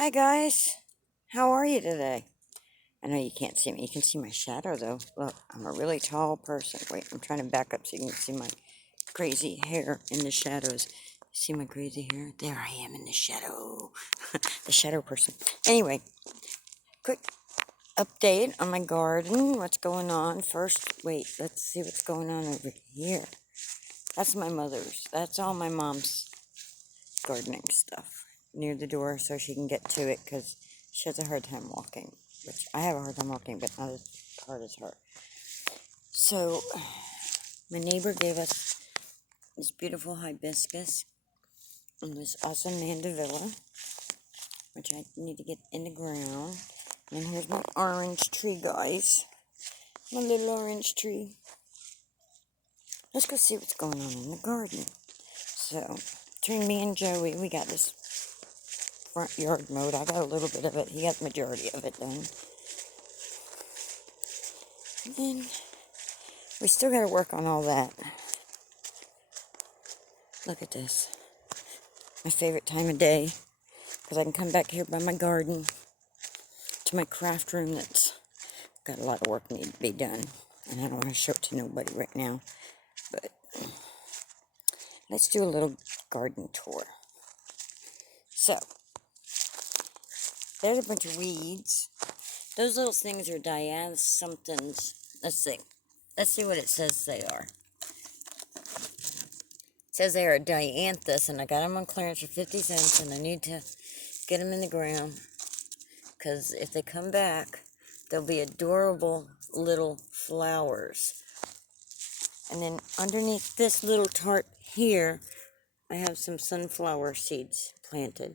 Hi guys, how are you today? I know you can't see me. You can see my shadow though. Look, I'm a really tall person. Wait, I'm trying to back up so you can see my crazy hair in the shadows. See my crazy hair? There I am in the shadow. The shadow person. Anyway, quick update on my garden. What's going on? First, wait, let's see what's going on over here. That's my mother's. That's all my mom's gardening stuff near the door so she can get to it because she has a hard time walking, which I have a hard time walking, but not as hard as her. So, my neighbor gave us this beautiful hibiscus and this awesome mandevilla, which I need to get in the ground. And here's my orange tree, guys. My little orange tree. Let's go see what's going on in the garden. So, between me and Joey, we got this front yard mowed. I got a little bit of it. He got the majority of it done. And then we still got to work on all that. Look at this. My favorite time of day. Because I can come back here by my garden to my craft room that's got a lot of work need to be done. And I don't want to show it to nobody right now. But let's do a little garden tour. So, there's a bunch of weeds. Those little things are dianthus somethings. Let's see. Let's see what it says they are. It says they are dianthus, and I got them on clearance for 50 cents, and I need to get them in the ground, because if they come back, they'll be adorable little flowers. And then underneath this little tart here, I have some sunflower seeds planted.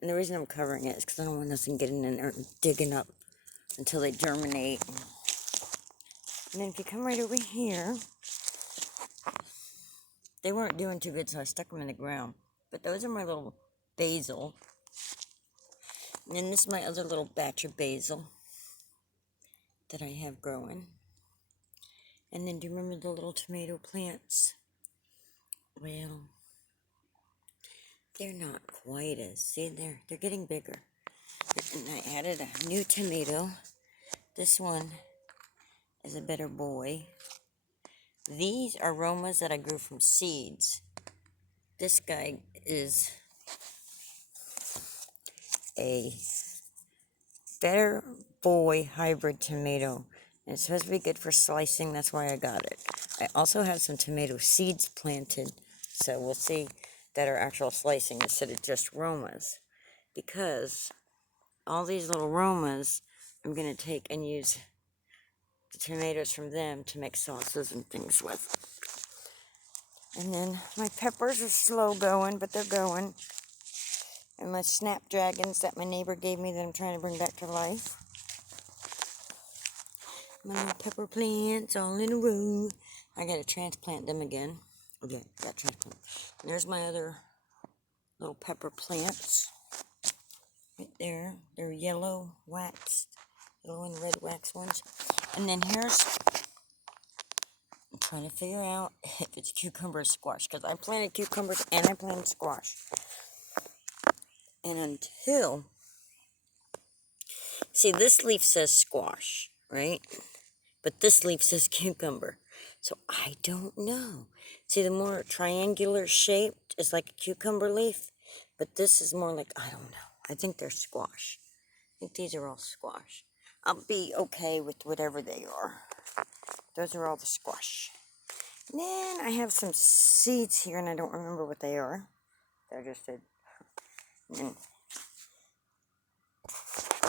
And the reason I'm covering it is because I don't want nothing getting in there and digging up until they germinate. And then if you come right over here, they weren't doing too good, so I stuck them in the ground. But those are my little basil. And then this is my other little batch of basil that I have growing. And then do you remember the little tomato plants? Well, they're not quite as, see, they're getting bigger. And I added a new tomato. This one is a better boy. These are Romas that I grew from seeds. This guy is a better boy hybrid tomato. And it's supposed to be good for slicing, that's why I got it. I also have some tomato seeds planted, so we'll see that are actual slicing instead of just Romas. Because all these little Romas, I'm going to take and use the tomatoes from them to make sauces and things with. And then my peppers are slow going, but they're going. And my snapdragons that my neighbor gave me that I'm trying to bring back to life. My little pepper plants all in a row. I gotta transplant them again. Okay, got transplant. And there's my other little pepper plants. Right there. They're yellow waxed. Yellow and red wax ones. And then here's, I'm trying to figure out if it's cucumber or squash. Because I planted cucumbers and I planted squash. And until, see, this leaf says squash, right? But this leaf says cucumber. So I don't know. See, the more triangular shaped is like a cucumber leaf. But this is more like, I don't know. I think they're squash. I think these are all squash. I'll be okay with whatever they are. Those are all the squash. And then I have some seeds here, and I don't remember what they are. They're just a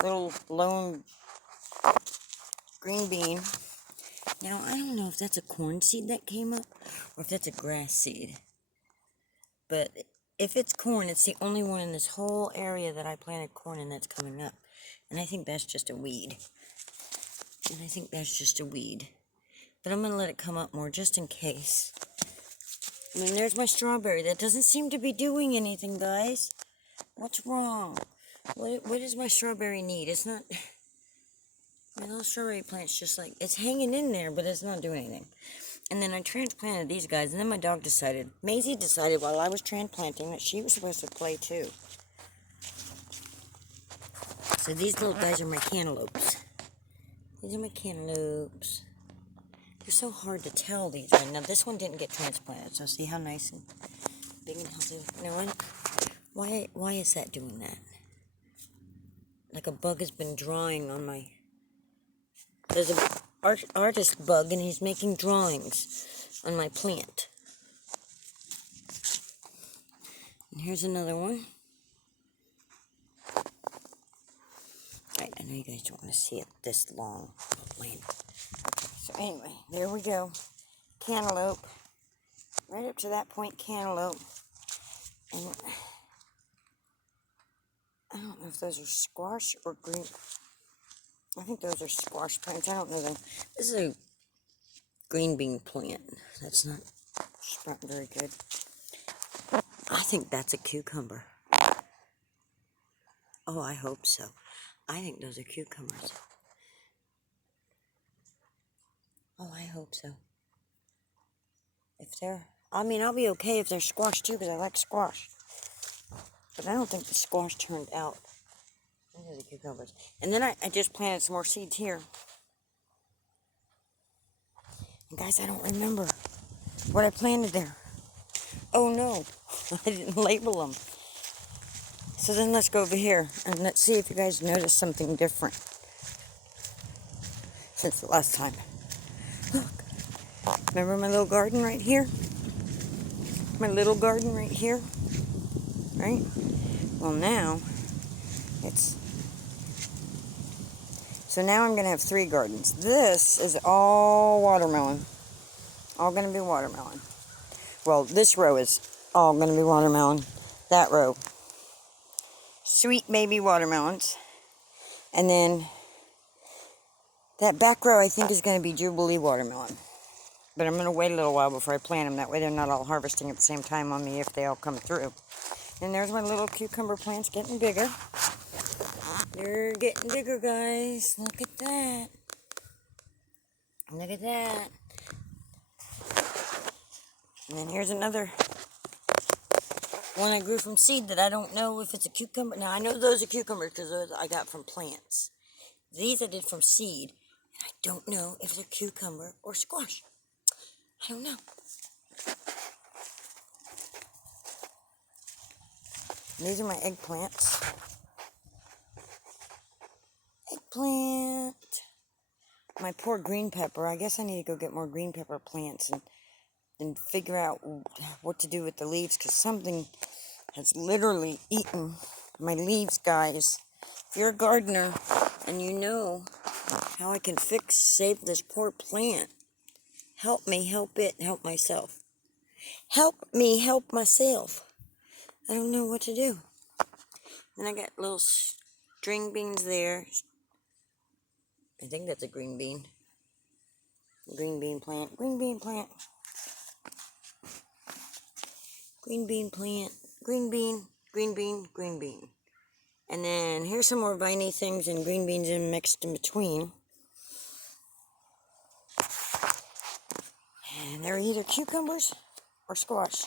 little lone green bean. Now, I don't know if that's a corn seed that came up or if that's a grass seed. But if it's corn, it's the only one in this whole area that I planted corn in that's coming up. And I think that's just a weed. But I'm going to let it come up more just in case. And then there's my strawberry. That doesn't seem to be doing anything, guys. What's wrong? What does my strawberry need? It's not... My little strawberry plant's just like... It's hanging in there, but it's not doing anything. And then I transplanted these guys, and then my dog decided... Maisie decided while I was transplanting that she was supposed to play too. So these little guys are my cantaloupes. These are my cantaloupes. They're so hard to tell, these are. Now, this one didn't get transplanted, so see how nice and big and healthy. You know what? Why is that doing that? Like a bug has been drawing on my... There's an artist bug, and he's making drawings on my plant. And here's another one. Alright, I know you guys don't want to see it this long. So anyway, there we go. Cantaloupe. Right up to that point, cantaloupe. And I don't know if those are squash or green. I think those are squash plants. I don't know them. This is a green bean plant. That's not sprouting very good. I think that's a cucumber. Oh, I hope so. I think those are cucumbers. Oh, I hope so. If they're... I mean, I'll be okay if they're squash too, because I like squash. But I don't think the squash turned out. These are the cucumbers. And then I just planted some more seeds here. And guys, I don't remember what I planted there. Oh no, I didn't label them. So then let's go over here and let's see if you guys notice something different since the last time. Look, remember my little garden right here? My little garden right here, right? Well, now it's... So now I'm going to have 3 gardens. This is all watermelon. All going to be watermelon. Well, this row is all going to be watermelon. That row, sweet baby watermelons. And then that back row, I think, is going to be Jubilee watermelon. But I'm going to wait a little while before I plant them. That way they're not all harvesting at the same time on me if they all come through. And there's my little cucumber plants getting bigger. They're getting bigger, guys. Look at that. Look at that. And then here's another one I grew from seed that I don't know if it's a cucumber. Now, I know those are cucumbers because those I got from plants. These I did from seed. And I don't know if they're cucumber or squash. I don't know. And these are my eggplants. Eggplant. My poor green pepper. I guess I need to go get more green pepper plants and figure out what to do with the leaves, because something has literally eaten my leaves, guys. If you're a gardener and you know how I can save this poor plant, help me help it, help myself. Help me help myself. I don't know what to do. Then I got little string beans there. I think that's a green bean. Green bean plant. Green bean plant. Green bean plant. Green bean. Green bean. Green bean. And then here's some more viney things and green beans mixed in between. And they're either cucumbers or squash.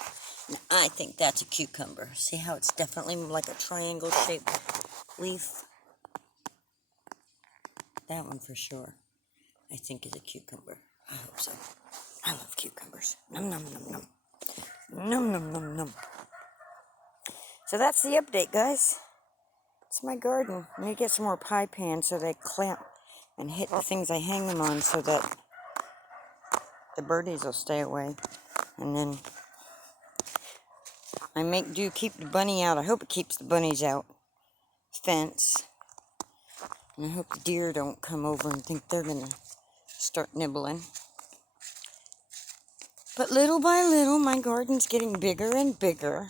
And I think that's a cucumber. See how it's definitely like a triangle-shaped leaf? That one for sure, I think, is a cucumber. I hope so. I love cucumbers. Num, num, num, num. Num, num, num, num. So that's the update, guys. It's my garden. I need to get some more pie pans so they clamp and hit the things I hang them on so that the birdies will stay away. And then I do keep the bunny out. I hope it keeps the bunnies out. Fence. And I hope the deer don't come over and think they're going to start nibbling. But little by little, my garden's getting bigger and bigger.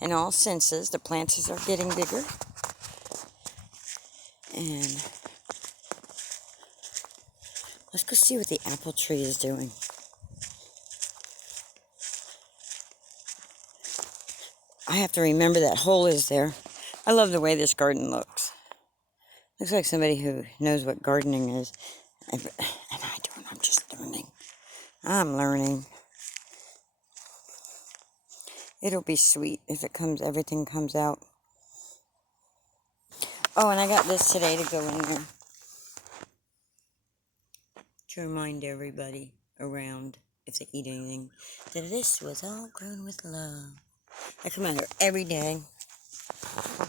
In all senses, the plants are getting bigger. And let's go see what the apple tree is doing. I have to remember that hole is there. I love the way this garden looks. Looks like somebody who knows what gardening is. And I don't. I'm just learning. I'm learning. It'll be sweet if everything comes out. Oh, and I got this today to go in there to remind everybody around, if they eat anything, that this was all grown with love. I come out here every day,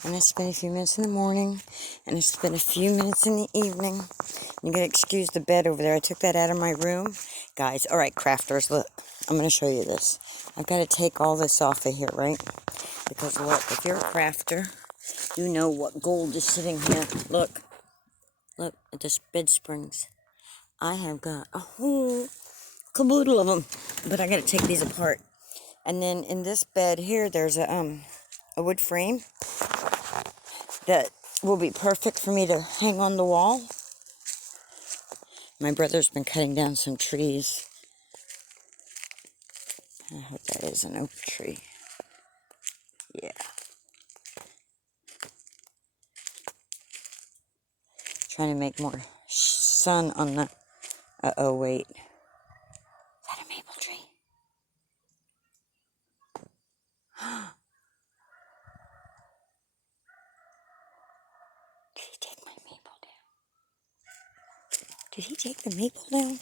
and I spend a few minutes in the morning, and I spend a few minutes in the evening. You gotta excuse the bed over there. I took that out of my room. Guys, all right, crafters, look. I'm gonna show you this. I've got to take all this off of here, right? Because look, if you're a crafter, you know what gold is sitting here. Look at this bed springs. I have got a whole caboodle of them, but I got to take these apart. And then in this bed here, there's a wood frame that will be perfect for me to hang on the wall. My brother's been cutting down some trees. I hope that is an oak tree. Yeah. Trying to make more sun on the... Uh-oh, wait. Is that a maple tree? Did he take my maple down? Did he take the maple down?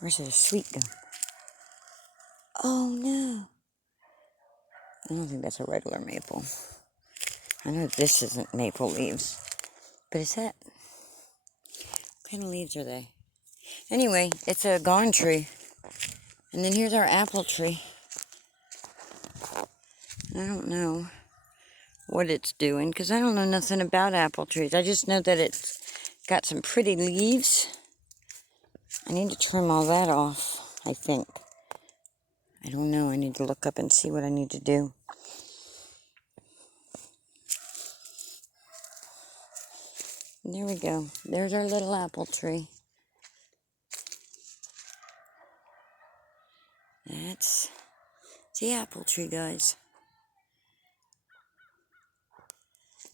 Or is it a sweet gum? Oh, no. I don't think that's a regular maple. I know this isn't maple leaves. But is that... What kind of leaves are they? Anyway, it's a gone tree. And then here's our apple tree. I don't know what it's doing, because I don't know nothing about apple trees. I just know that it's got some pretty leaves. I need to trim all that off, I think. I don't know. I need to look up and see what I need to do. There we go. There's our little apple tree. That's the apple tree, guys.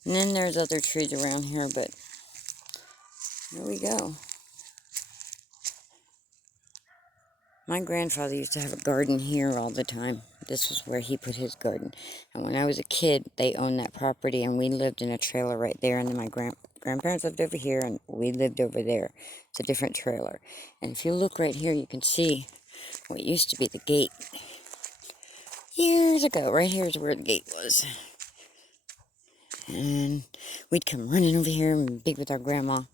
And then there's other trees around here, but there we go. My grandfather used to have a garden here all the time. This was where he put his garden. And when I was a kid, they owned that property, and we lived in a trailer right there. And then my grandparents lived over here, and we lived over there. It's a different trailer. And if you look right here, you can see what used to be the gate. Years ago, right here is where the gate was. And we'd come running over here and be with our grandma.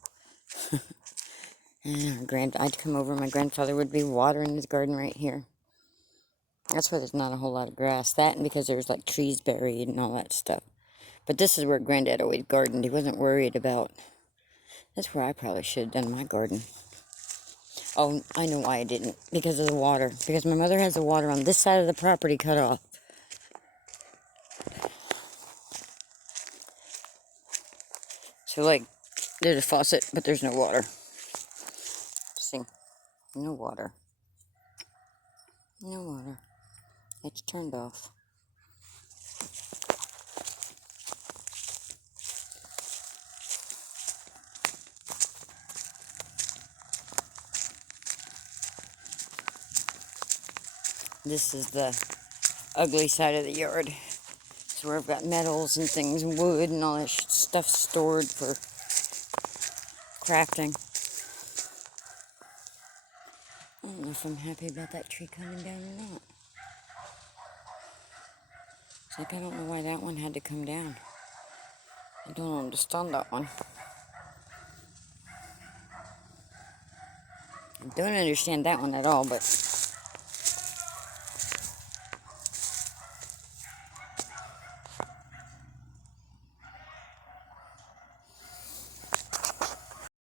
And I'd come over, my grandfather would be watering his garden right here. That's why there's not a whole lot of grass. That and because there's like trees buried and all that stuff. But this is where Granddad always gardened. He wasn't worried about... That's where I probably should have done my garden. Oh, I know why I didn't. Because of the water. Because my mother has the water on this side of the property cut off. So like, there's a faucet, but there's no water. See? No water. No water. It's turned off. This is the ugly side of the yard. It's where I've got metals and things and wood and all that stuff stored for crafting. I don't know if I'm happy about that tree coming down or not. It's like I don't know why that one had to come down. I don't understand that one. I don't understand that one at all, but